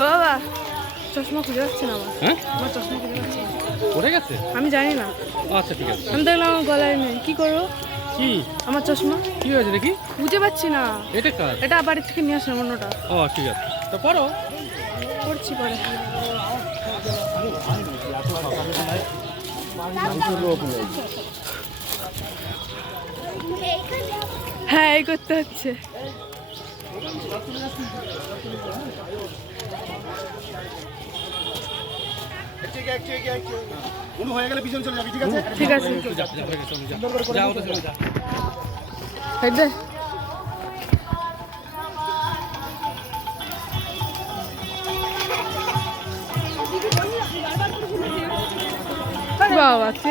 বাবা চশমা খুঁজে যাচ্ছে না আমার। হ্যাঁ আমার চশমা খুঁজে যাচ্ছে না। পড়ে গেছে? আমি জানি না। আচ্ছা ঠিক আছে। আমি দেখলাম আমার গলায় নেই, কি করবো? কি আমার চশমা কি হয়েছে দেখি? বুঝে পাচ্ছি না। এটা কার? এটা বাড়ি থেকে নিয়ে আসলাম অন্যটা। ও ঠিক আছে, তো পড়ো। করছি পরে। হ্যাঁ এই করতে হচ্ছে। হয়ে গেলে পিছন চলে যাবি, ঠিক আছে? ঠিক আছে। যাও তো চলে যা। এই দে। বাবা তুই